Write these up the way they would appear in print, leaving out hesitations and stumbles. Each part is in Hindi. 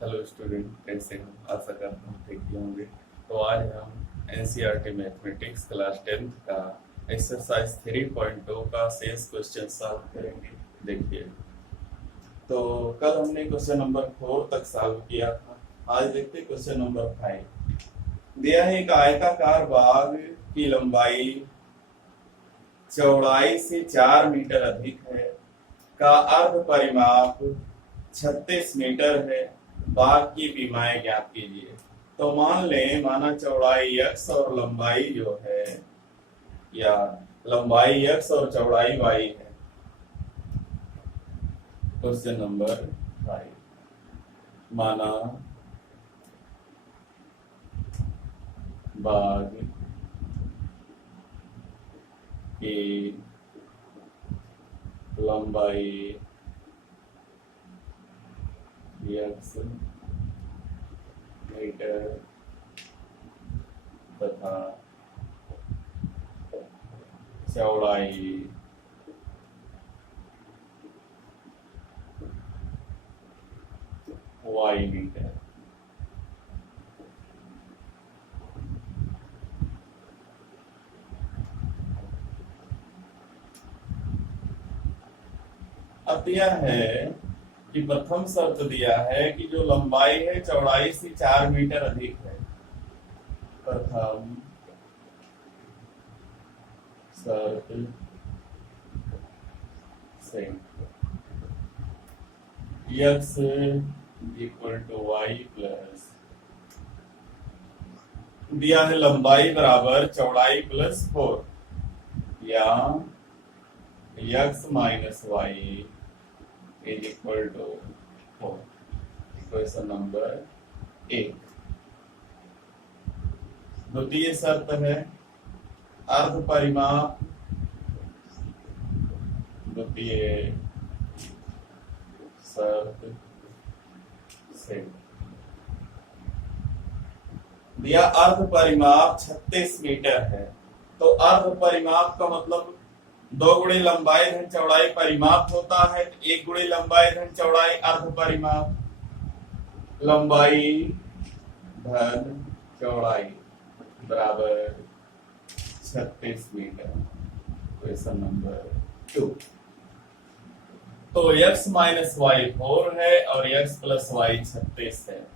हेलो स्टूडेंट, कैसे हो? आशा करता हूँ ठीक ही होंगे। तो आज हम एनसीईआरटी मैथमेटिक्स क्लास 10th का एक्सरसाइज 3.2 का शेष क्वेश्चन सॉल्व करेंगे। देखिए, तो कल हमने क्वेश्चन नंबर 4 तक सॉल्व किया था। आज देखते क्वेश्चन नंबर 5। दिया है एक आयताकार बाग की लंबाई चौड़ाई से 4 मीटर अधिक है, का अर्ध परिमाप 36 मीटर है। बाग की विमाएं ज्ञात कीजिए। तो मान लें, माना चौड़ाई x और लंबाई जो है, या लंबाई x और चौड़ाई y है। क्वेश्चन नंबर 5, माना बाग की लंबाई x मीटर तथा चौड़ाई y मीटर। अब दिया है कि प्रथम शर्त दिया है कि जो लंबाई है चौड़ाई से 4 मीटर अधिक है। प्रथम शर्त से x equal to y plus, दिया है लंबाई बराबर चौड़ाई प्लस 4, या x minus y is equal to 4। Equation number 1। द्वितीय शर्त है अर्ध परिमाप। द्वितीय शर्त से दिया अर्ध परिमाप 36 मीटर है। तो अर्ध परिमाप का मतलब 2 गुणे लंबाई धन चौड़ाई परिमाप होता है, तो 1 गुणे लंबाई धन चौड़ाई अर्ध परिमाप। लंबाई धन चौड़ाई बराबर 36 मीटर। Question number 2। तो x माइनस वाई 4 है और x प्लस वाई 36 है।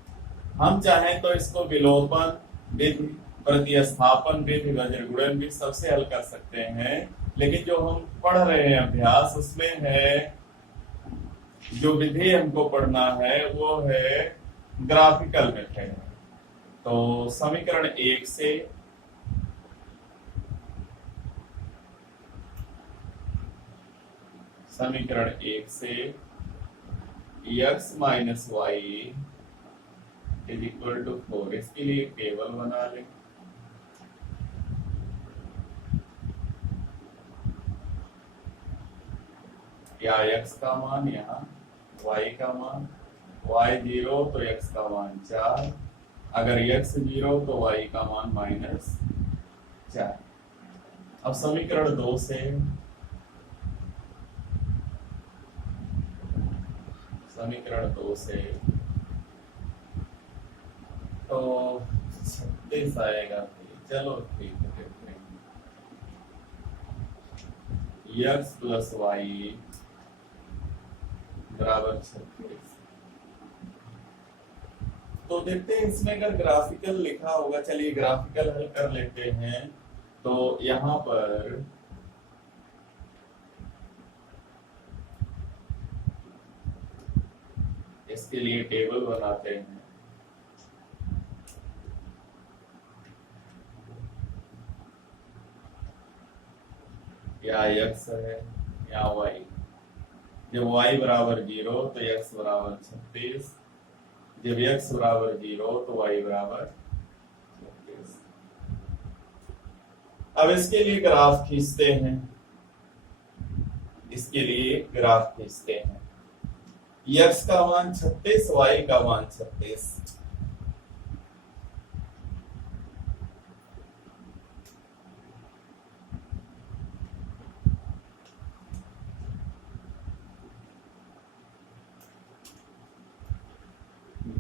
हम चाहें तो इसको विलोपन विधि, प्रतिस्थापन विधि, वज्रगुणन विधि सबसे हल कर सकते हैं, लेकिन जो हम पढ़ रहे हैं अभ्यास, उसमें है जो विधि हमको पढ़ना है वो है ग्राफिकल मेथड। तो समीकरण 1 से x minus y is equal to 4, इसके लिए टेबल बना लें। या x का मान, यहाँ y का मान, y 0 तो x का मान 4, अगर x 0 तो y का मान -4। अब समीकरण 2 से तो 36 आएगा। चलो ठीक है, देखते हैं। x प्लस वाई बराबर 36। तो देखते हैं इसमें अगर ग्राफिकल लिखा होगा। चलिए ग्राफिकल हल कर लेते हैं। तो यहाँ पर इसके लिए टेबल बनाते हैं। या x है या y। जब y बराबर 0 तो x बराबर 36, जब x बराबर 0 तो y बराबर 36। अब इसके लिए ग्राफ खींचते हैं। x का मान 36, y का मान 36।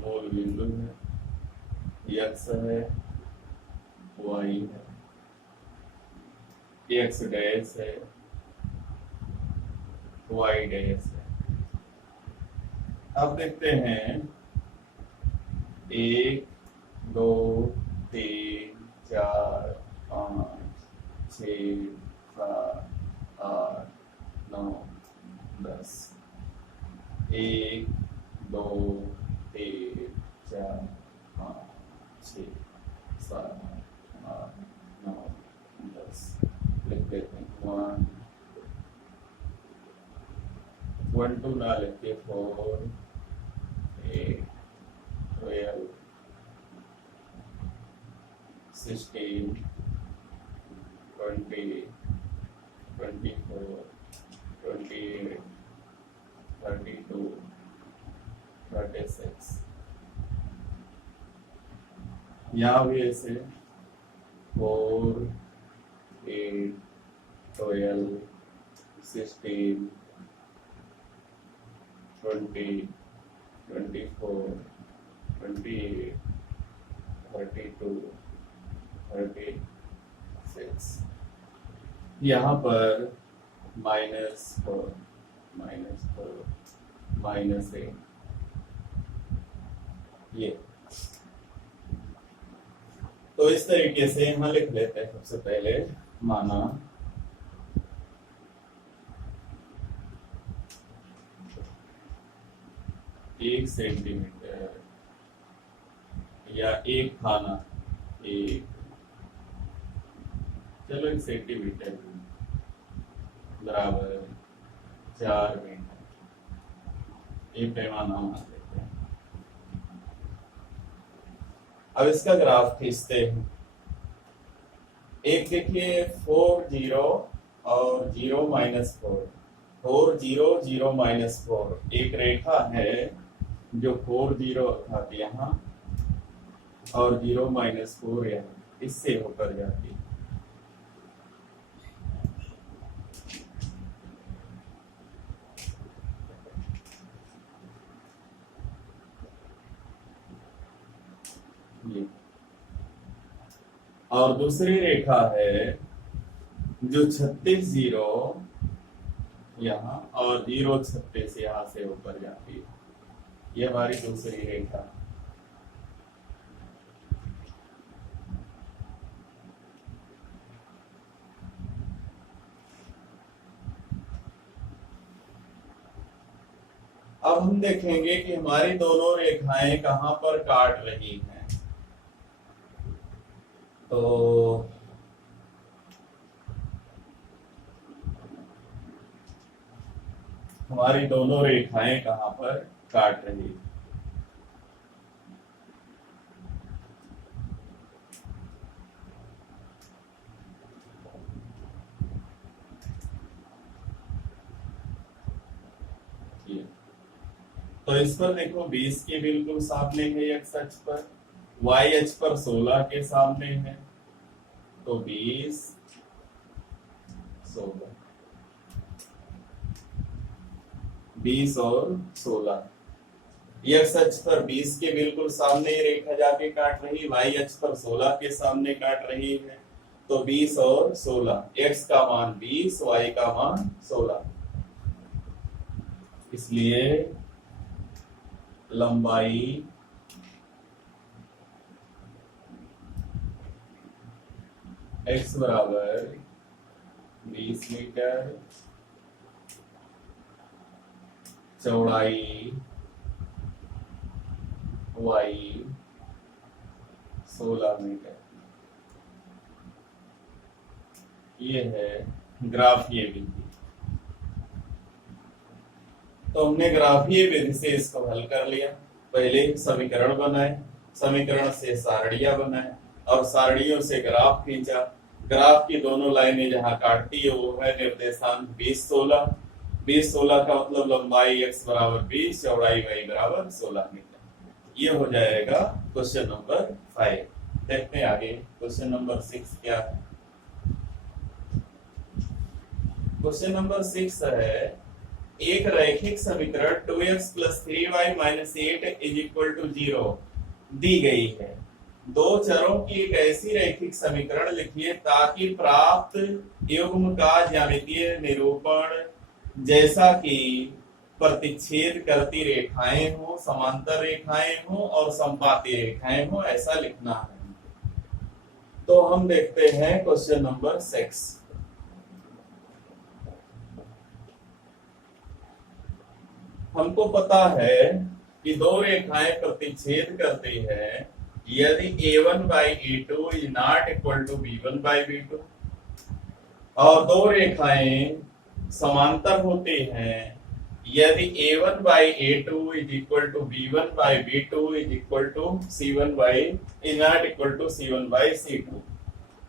मूल बिंदु है, x है, y है, x डैश है, y डैश है। अब देखते हैं 1 2 3 4 5 6 7 8 9 10। 1 2 3 4 5 6 7 8 9 10। लिख देते हैं 1 2 ना लिखते 4 8 12 16 20 24 28 32 36। यहाँ भी ऐसे 4 8 12 16 20 24 28 32 36। यहाँ पर -4 -8 ये। तो इस तरीके से यहाँ लिख लेते हैं। सबसे पहले माना 1 सेंटीमीटर या 1 खाना, 1 चलो 1 सेंटीमीटर बराबर 4 मीटर, ये पैमाना मान लेते हैं। अब इसका ग्राफ खींचते हैं। एक देखिए 4 0 और 0 -4, 4 0 0 -4 एक रेखा है जो 4 0 अर्थात यहाँ और 0 -4 यहाँ, इससे होकर जाती है। और दूसरी रेखा है जो 36 0 यहाँ और 0 36 यहाँ से ऊपर जाती है। ये हमारी दूसरी रेखा। अब हम देखेंगे कि हमारी दोनों रेखाएं कहां पर काट रही हैं। तो हमारी दोनों रेखाएं कहां पर काट रही हैं। तो इस पर देखो 20 के बिल्कुल सामने है एक्स अक्ष पर, वाई अक्ष पर 16 के सामने है। तो 20 16, 20 और 16 एक्स अक्ष पर 20 के बिल्कुल सामने ही रेखा जाके काट रही, वाई अक्ष पर 16 के सामने काट रही है। तो 20 और 16, एक्स का मान 20, वाई का मान 16, इसलिए लंबाई x बराबर 20 मीटर, चौड़ाई y 16 मीटर। ये है ग्राफीय विधि। तो हमने ग्राफीय विधि से इसको हल कर लिया। पहले समीकरण बनाए, समीकरण से सारणियां बनाए और सारणियों से ग्राफ खींचा। ग्राफ की दोनों लाइनें जहां काटती है वो है निर्देशांक 20 16। 20 16 का मतलब लंबाई x बराबर 20, चौड़ाई y बराबर 16 मीटर। ये हो जाएगा क्वेश्चन नंबर 5। देखते हैं आगे क्वेश्चन नंबर 6 क्या है। क्वेश्चन नंबर 6 है एक रैखिक समीकरण 2x plus 3y minus 8 is equal to 0 दी गई है। दो चरों की एक ऐसी रैखिक समीकरण लिखिए ताकि प्राप्त युग्म का ज्यामितीय निरूपण जैसा कि प्रतिच्छेद करती रेखाएं हो, समांतर रेखाएं हो और संपाती रेखाएं हो, ऐसा लिखना है। तो हम देखते हैं क्वेश्चन नंबर 6। हमको पता है कि दो रेखाएं प्रतिच्छेद करती है यदि a1 by a2 is not equal to b1 by b2 और दो रेखाएं समांतर होती हैं यदि a1 by a2 is equal to b1 by b2 is equal to c1 by is not equal to c1 by c2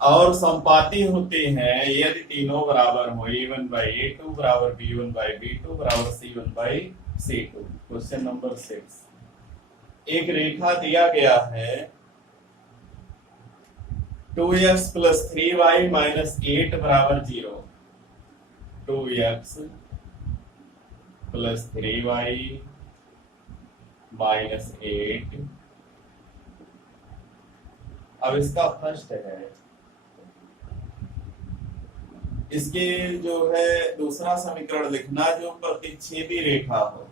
और संपाती होती हैं यदि तीनों बराबर हो a1 by a2 बराबर b1 by b2 बराबर c1 by c2। Question number 6। एक रेखा दिया गया है 2x प्लस 3y माइनस 8 बराबर 0। 2x plus 3y minus 8। अब इसका फर्स्ट है, इसके जो है दूसरा समीकरण लिखना जो प्रतिच्छेदी रेखा हो,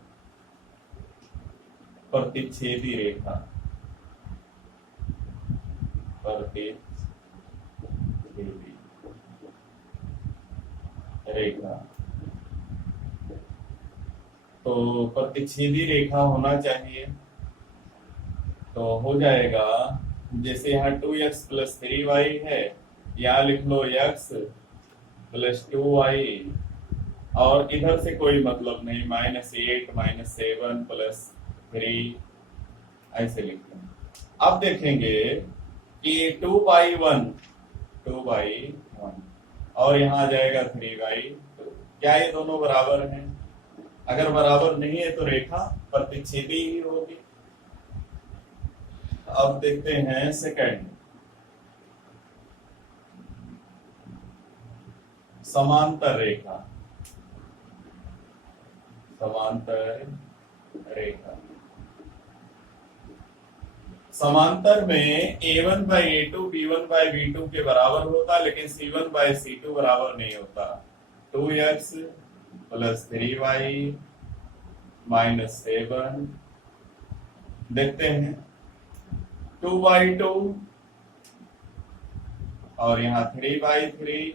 प्रतिच्छेदी रेखा, प्रतिच्छेदी रेखा। तो प्रतिच्छेदी रेखा होना चाहिए, तो हो जाएगा जैसे यहाँ 2x प्लस 3y है, यहाँ लिख लो x प्लस 2y और इधर से कोई मतलब नहीं, -8 -7 प्लस 3 ऐसे लिखते हैं। अब देखेंगे कि 2/1 और यहाँ आ जाएगा 3/2। क्या ये दोनों बराबर हैं? अगर बराबर नहीं है तो रेखा प्रतिच्छेदी ही होगी। अब देखते हैं सेकंड, समांतर रेखा। समांतर रेखा, समांतर में a1 by a2 b1 by b2 के बराबर होता, लेकिन c1 by c2 बराबर नहीं होता। 2x plus 3y minus 7। देखते हैं 2/2 और यहाँ 3/3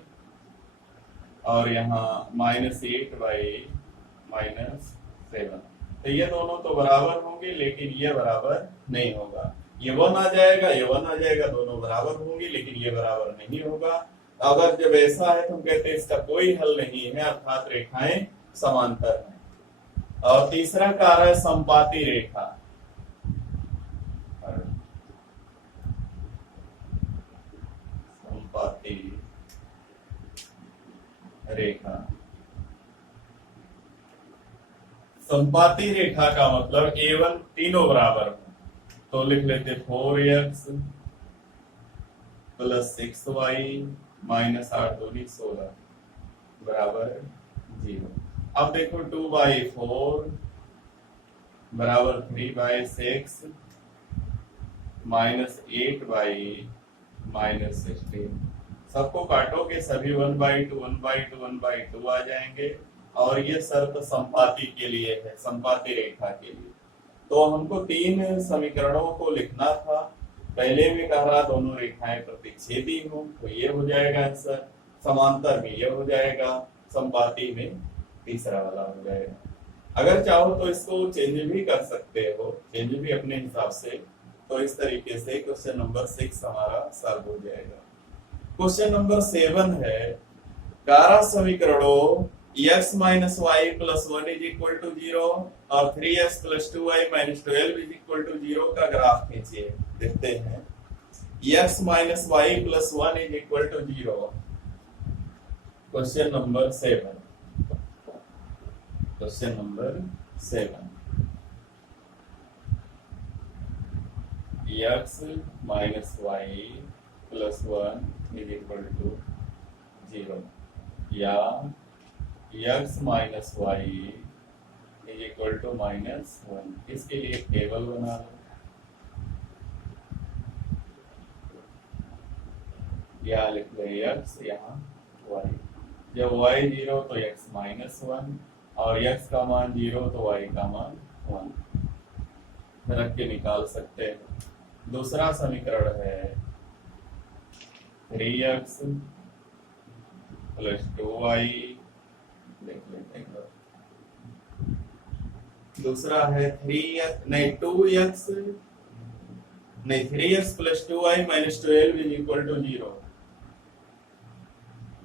और यहाँ -8/-7। तो ये दोनों तो बराबर होंगे, लेकिन ये बराबर नहीं होगा। ये 1 आ जाएगा, ये 1 आ जाएगा, दोनों बराबर होंगे, लेकिन ये बराबर नहीं होगा। अगर जब ऐसा है तो हम कहते हैं इसका कोई हल नहीं है, अर्थात रेखाएं समांतर हैं। और तीसरा कार्य है संपाती रेखा। संपाती रेखा, संपाती रेखा का मतलब a1 तीनों बराबर हो, तो लिख लेते 4x प्लस 6y माइनस 8 दूनी 16 बराबर 0। अब देखो 2/4 बराबर 3/6 माइनस 8/-16। सबको काटोगे सभी 1/2 1/2 1/2 आ जाएंगे। और ये शर्त संपाती के लिए है, संपाती रेखा के लिए। तो हमको तीन समीकरणों को लिखना था। पहले में कह रहा दोनों रेखाएं प्रतिच्छेदी हो, तो ये हो जाएगा आंसर। समांतर में ये हो जाएगा, संपाती में तीसरा वाला हो जाएगा। अगर चाहो तो इसको चेंज भी कर सकते हो, चेंज भी अपने हिसाब से। तो इस तरीके से क्वेश्चन नंबर 6 हमारा सॉल्व हो जाएगा। क्वेश्चन नंबर 7 है, कारा समीकरणों x minus y plus 1 is equal to 0 और 3x plus 2y minus 12 is equal to 0 का ग्राफ खींचिए। देखते हैं x minus y plus 1 is equal to 0। Question number 7, question number 7, x minus y plus 1 is equal to 0 या x minus y is equal to -1। इसके लिए टेबल बना लो। यहाँ लिख लो x, यहाँ y। जब y 0 तो x -1 और x का मान 0 तो y का मान 1 रख के निकाल सकते हैं। दूसरा समीकरण है 3x + 2y। देख लेते हैं। दूसरा है 2x नहीं 3x + 2y - 12 is equal to 0।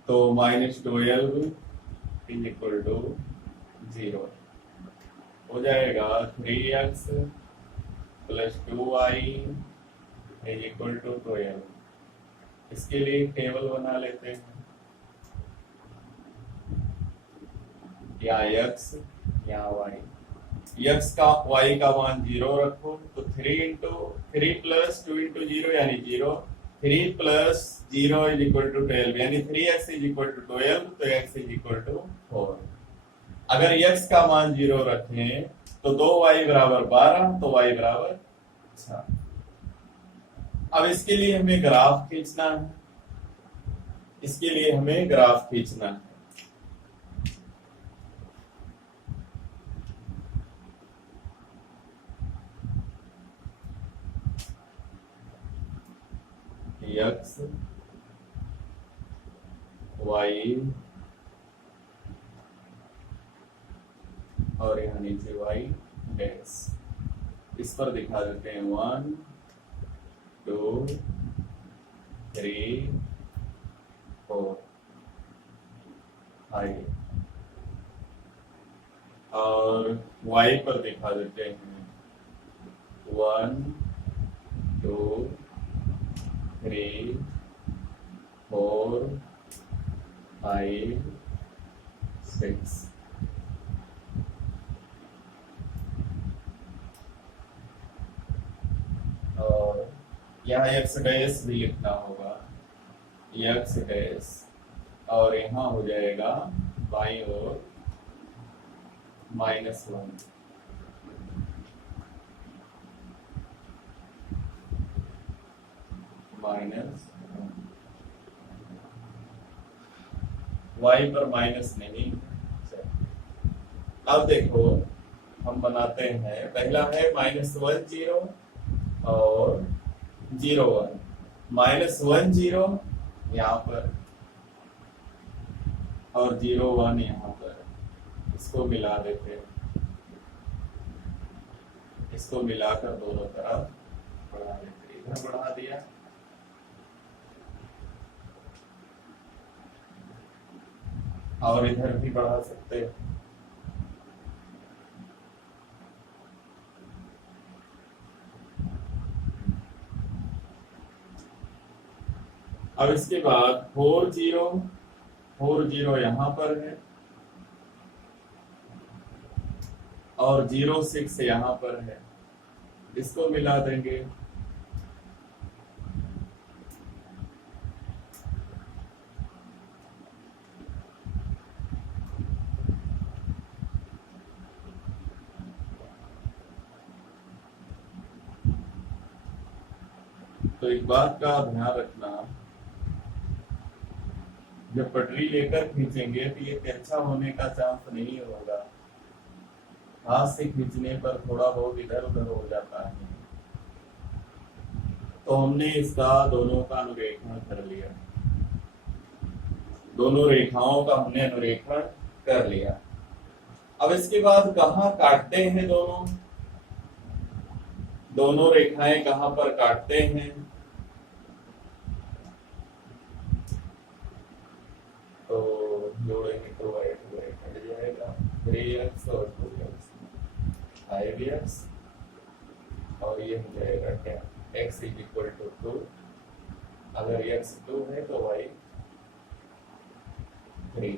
तो -12 इज इक्वल टू 0 हो जाएगा। 3x + 2y is equal to 12। इसके लिए टेबल बना लेते हैं। यहाँ x, यहाँ y। x का y का मान 0 रखो तो 3 + 2 × 0 यानी 0। 3 + 0 इज इक्वल टू 12 यानी 3x इज इक्वल टू 12 तो x इज इक्वल टू 4। अगर x का मान 0 रखें तो 2y बराबर 12 तो y बराबर 6। अब इसके लिए हमें ग्राफ खींचना है। इसके लिए हमें ग्राफ खींचना है। x y और यहाँ नीचे y डैश। इस पर दिखा देते हैं 1 2 3 4 5 और y पर दिखा देते हैं 1 2 3 4 5 6। और यहाँ x डैश भी लिखना होगा। x डैश और यहाँ हो जाएगा बाईं ओर -1। y पर माइनस नहीं। अब देखो हम बनाते हैं। पहला है -1 0 और 0 1। -1 0 यहाँ पर और 0 1 यहाँ पर। इसको मिला देते हैं। इसको मिलाकर दोनों तरफ बढ़ा देते। इधर बढ़ा दिया और इधर भी बढ़ा सकते हैं। अब इसके बाद 4 0 यहाँ पर है और 0 6 यहाँ पर है। इसको मिला देंगे। तो एक बात का ध्यान रखना, जब पटरी लेकर खींचेंगे तो ये तिरछा होने का चांस नहीं होगा। हाथ से खींचने पर थोड़ा बहुत इधर उधर हो जाता है। तो हमने इसका दोनों का अनुरेखण कर लिया। दोनों रेखाओं का हमने अनुरेखण कर लिया। अब इसके बाद कहाँ काटते हैं दोनों रेखाएं कहाँ पर काटते हैं? तो जोड़ेंगे तो y कट जाएगा। 3x और 2x 5x और ये हो जाएगा क्या? x is equal to 2। अगर x 2 है तो y 3।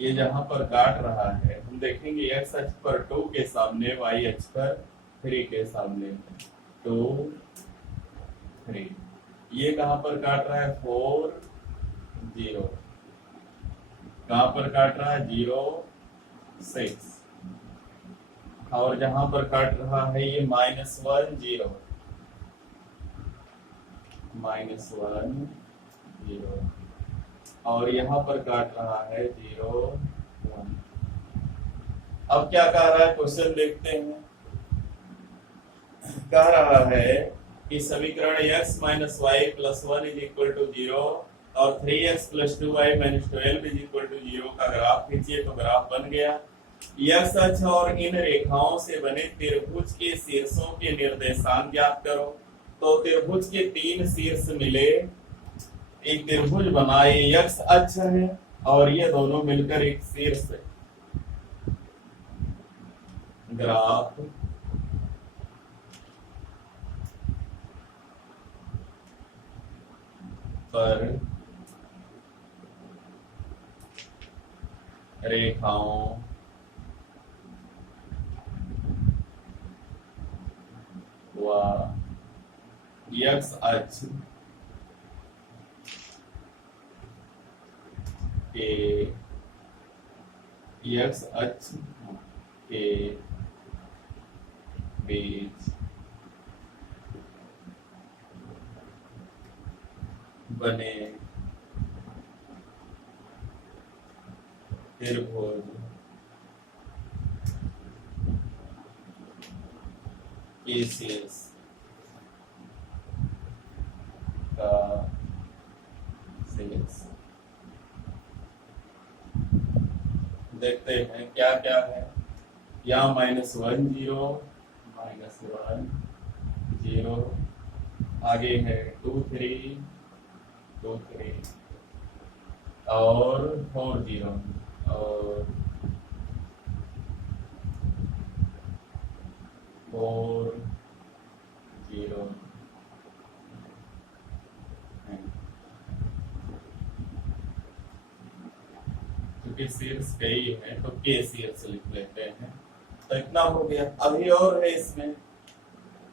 ये जहां पर काट रहा है हम देखेंगे x अक्ष पर 2 के सामने, y अक्ष पर 3 के सामने 2 3। ये कहां पर काट रहा है 4 0। कहां पर काट रहा है 0 6। और जहां पर काट रहा है ये -1 0 -1 0। और यहाँ पर काट रहा है 0 1। अब क्या कह रहा है क्वेश्चन देखते हैं। कह रहा है कि समीकरण x - y + 1 = 0 और 3x + 2y - 12 = 0 का ग्राफ खींचिए। तो ग्राफ बन गया। x अक्ष और इन रेखाओं से बने त्रिभुज के शीर्षों के निर्देशांक ज्ञात करो। तो त्रिभुज के 3 शीर्ष मिले, एक त्रिभुज बना, ये x अक्ष है और ये दोनों मिलकर एक शीर्ष है। ग्राफ पर रेखाओं व x अक्ष के x अक्ष के बीच बने त्रिभुज के शीर्ष का शीर्ष देखते हैं क्या क्या है। यहाँ -1 0 -1 0, आगे है 2 3 2 3 और 4 0 और 4 0। क्योंकि शीर्ष कई है तो के शीर्ष लिख लेते हैं। तो इतना हो गया। अभी और है इसमें,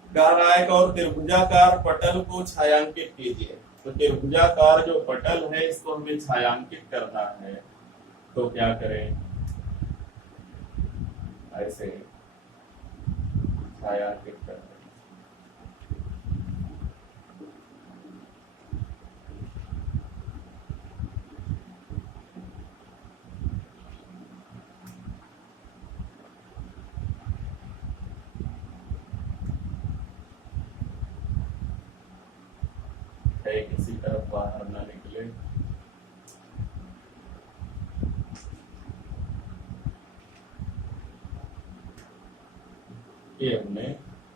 कह रहा है और त्रिभुजाकार पटल को छायांकित कीजिए। तो त्रिभुजाकार जो पटल है इसको हमें छायांकित करना है। तो क्या करें, ऐसे छायांकित करें। किसी तरफ बाहर ना निकले। ये हमने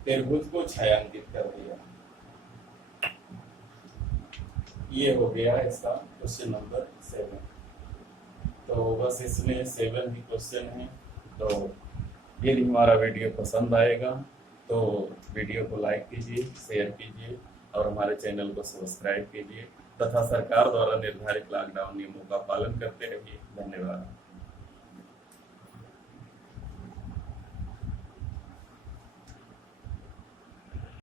त्रिभुज को छायांकित कर दिया। ये हो गया इसका क्वेश्चन नंबर 7। तो बस इसमें 7 ही क्वेश्चन है। तो यदि हमारा वीडियो पसंद आएगा तो वीडियो को लाइक कीजिए, शेयर कीजिए और हमारे चैनल को सब्सक्राइब कीजिए तथा सरकार द्वारा निर्धारित लॉकडाउन नियमों का पालन करते रहिए। धन्यवाद।